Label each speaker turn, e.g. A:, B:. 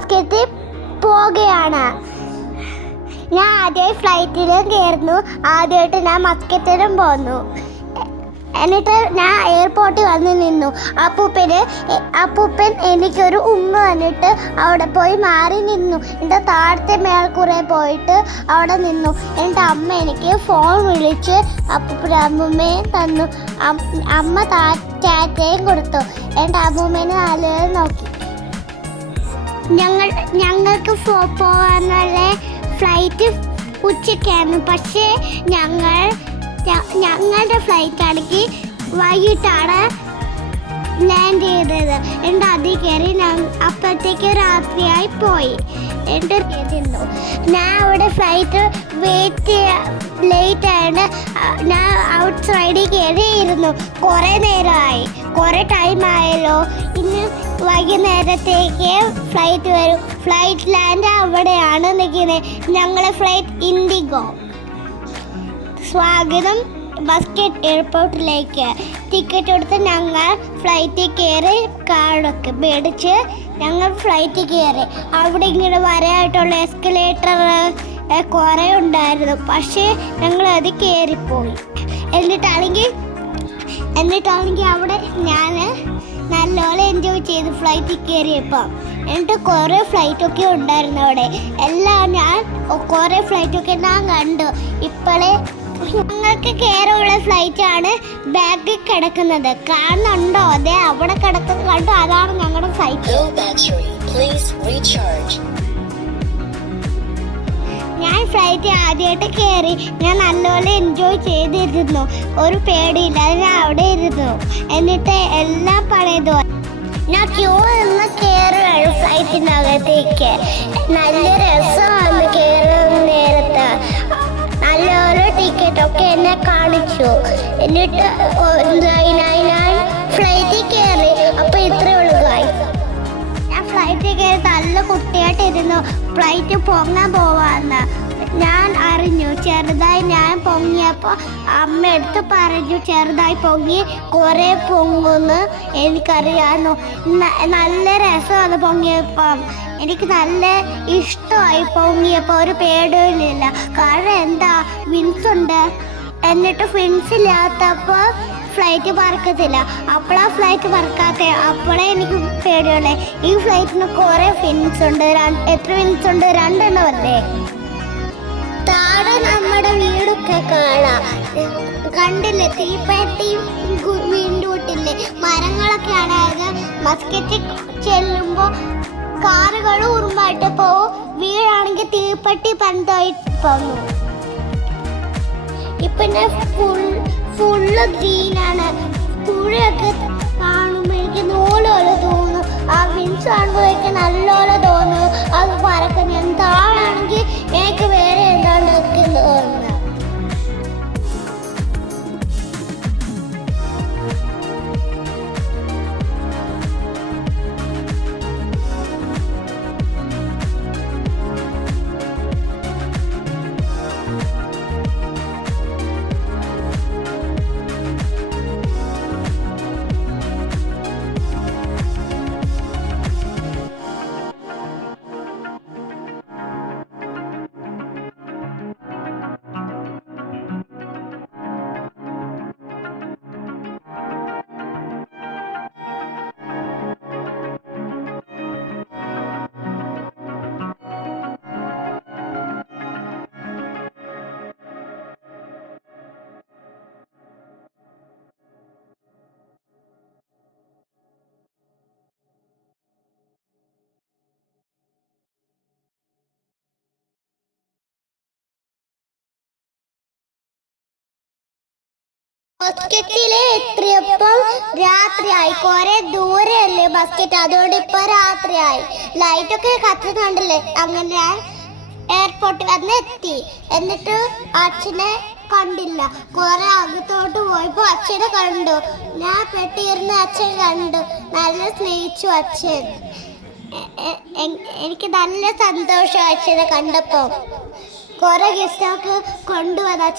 A: മസ്കറ്റിൽ പോവുകയാണ്. ഞാൻ ആദ്യമായി ഫ്ലൈറ്റിലും കയറുന്നു. ആദ്യമായിട്ട് ഞാൻ മസ്കറ്റിലും പോന്നു. എന്നിട്ട് ഞാൻ എയർപോർട്ടിൽ വന്ന് നിന്നു. അപ്പൂപ്പന് അപ്പൂപ്പൻ എനിക്കൊരു ഉമ്മ വന്നിട്ട് അവിടെ പോയി മാറി നിന്നു. എന്റെ താഴത്തെ മേൽക്കൂറെ പോയിട്ട് അവിടെ നിന്നു. എന്റെ അമ്മ എനിക്ക് ഫോൺ വിളിച്ച് അപ്പൂപ്പൻ അമ്മൂമ്മയും തന്നു. അമ്മ താ- ചാറ്റയും കൊടുത്തു. എന്റെ അമ്മൂമ്മേനെ നല്ലത് നോക്കി. ഞങ്ങൾ ഞങ്ങൾക്ക് പോകാനുള്ള ഫ്ലൈറ്റ് ഉച്ചയ്ക്കായിരുന്നു. പക്ഷേ ഞങ്ങൾ ഞങ്ങളുടെ ഫ്ലൈറ്റ് ആണെങ്കിൽ വൈകിട്ടാണ് ലാൻഡ് ചെയ്തത്. എന്റെ അതിൽ കയറി അപ്പോഴത്തേക്ക് രാത്രിയായി പോയി. എന്റെ ഇരുന്നു ഞാൻ അവിടെ ഫ്ലൈറ്റ് വെയിറ്റ് ലേറ്റ് ആയിട്ട് ഞാൻ ഔട്ട് സൈഡിൽ കയറി കുറേ നേരമായി കുറേ ടൈം ആയല്ലോ. ഇന്ന് വൈകുന്നേരത്തേക്ക് ഫ്ലൈറ്റ് വരും. ഫ്ലൈറ്റ് ലാൻഡ് അവിടെയാണ് നിൽക്കുന്നത് ഞങ്ങളെ ഫ്ലൈറ്റ് ഇൻഡിഗോ സ്വാഗതം ബസ്കറ്റ് എയർപോർട്ടിലേക്ക് ടിക്കറ്റ് എടുത്ത് ഞങ്ങൾ ഫ്ലൈറ്റിൽ കയറി കാർഡൊക്കെ മേടിച്ച് ഞങ്ങൾ ഫ്ലൈറ്റിൽ കയറി. അവിടെ ഇങ്ങനെ വരായിട്ടുള്ള എസ്കലേറ്റർ കുറേ ഉണ്ടായിരുന്നു. പക്ഷേ ഞങ്ങൾ അത് കയറിപ്പോയി. എന്നിട്ടാണെങ്കിൽ എന്നിട്ടാണെങ്കിൽ അവിടെ ഞാൻ നല്ലപോലെ എൻജോയ് ചെയ്ത് ഫ്ലൈറ്റിൽ കയറിയപ്പോൾ എന്നിട്ട് കുറേ ഫ്ലൈറ്റൊക്കെ ഉണ്ടായിരുന്നു അവിടെ. എല്ലാം ഞാൻ കുറേ ഫ്ലൈറ്റൊക്കെ ഞാൻ കണ്ടു. ഇപ്പോഴേ ഞങ്ങൾക്ക് കയറുള്ള ഫ്ലൈറ്റ് ആണ് ബാഗിൽ കിടക്കുന്നത്. കാണുന്നുണ്ടോ? അതെ അവിടെ കിടക്കുന്നത് കണ്ടു. അതാണ് ഞങ്ങളുടെ ഫ്ലൈറ്റ് ഞാൻ ഫ്ലൈറ്റ് ആദ്യമായിട്ട് കയറി ഞാൻ നല്ലപോലെ എൻജോയ് ചെയ്തിരുന്നു. ഒരു പേടിയില്ലാതെ ഞാൻ അവിടെ ഇരുന്നു. എന്നിട്ട് എല്ലാം പണിതു. ഞാൻ ക്യൂ നിന്ന് കയറുകയാണ് ഫ്ലൈറ്റിനകത്തേക്ക് നല്ല രസമാണ് കയറുന്ന നേരത്ത്. നല്ലപോലെ ടിക്കറ്റ് ഒക്കെ എന്നെ കാണിച്ചു. എന്നിട്ട് ഫ്ലൈറ്റിൽ കയറി അപ്പൊ ഇത്രയേ ഉള്ളൂ guys. ഞാൻ ഫ്ലൈറ്റിൽ കയറി നല്ല കുട്ടിയായിട്ടിരുന്നു ഫ്ലൈറ്റ് പൊങ്ങാൻ പോവാന്ന്. ഞാൻ അറിഞ്ഞു. ചെറുതായി ഞാൻ പൊങ്ങിയപ്പോൾ അമ്മ എടുത്ത് പറഞ്ഞു ചെറുതായി പൊങ്ങി കുറേ പൊങ്ങുന്ന് എനിക്കറിയാമോ നല്ല രസമാണ് പൊങ്ങിയപ്പം. എനിക്ക് നല്ല ഇഷ്ടമായി പൊങ്ങിയപ്പോൾ ഒരു പേടിയില്ല കാരണം എന്താ വിൻസ് ഉണ്ട്. എന്നിട്ട് ഫിൻസ് ഇല്ലാത്തപ്പോൾ ഫ്ലൈറ്റ് പറക്കത്തില്ല അപ്പോഴാ ഫ്ലൈറ്റ് പറക്കാത്ത അപ്പോഴേ എനിക്ക് പേടിയുള്ളേ. ഈ ഫ്ലൈറ്റിന് കുറെ ഫിൻസ് ഉണ്ട്. എത്ര ഫിൻസ് ഉണ്ട്? രണ്ടെണ്ണം അല്ലേ? താഴെ നമ്മുടെ വീടൊക്കെ കാണാം. കണ്ടില്ലേ? ഗു- വീണ്ടുവിട്ടില്ലേ മരങ്ങളൊക്കെ അത് മസ്കറ്റിൽ ചെല്ലുമ്പോൾ കാറുകൾ ഉറുമ്പായിട്ട് പോവും. വീടാണെങ്കിൽ തീപ്പെട്ടി പന്തായിട്ട് പോന്നു ഇപ്പൊ ഫുൾ ഫുള്ള് ഗ്രീനാണ് പുഴയൊക്കെ ബസ്കറ്റിൽ എത്രയപ്പം രാത്രിയായി. കുറെ ദൂരെയല്ലേ ബസ്കറ്റ്? അതുകൊണ്ട് ഇപ്പൊ രാത്രിയായി. ലൈറ്റ് ഒക്കെ കത്തുന്നുണ്ടല്ലേ? അങ്ങനെ ഞാൻ എയർപോർട്ടിൽ വന്ന് എത്തി. എന്നിട്ട് അച്ഛനെ കണ്ടില്ല. കുറെ അകത്തോട്ട് പോയപ്പോ അച്ഛനെ കണ്ടു. ഞാൻ പെട്ടിയിരുന്ന അച്ഛൻ കണ്ടു. നല്ല സ്നേഹിച്ചു അച്ഛൻ. എനിക്ക് നല്ല സന്തോഷം അച്ഛനെ കണ്ടപ്പോ. കുറെ ഗസ്റ്റൊക്കെ കൊണ്ടുവന്ന അച്ഛൻ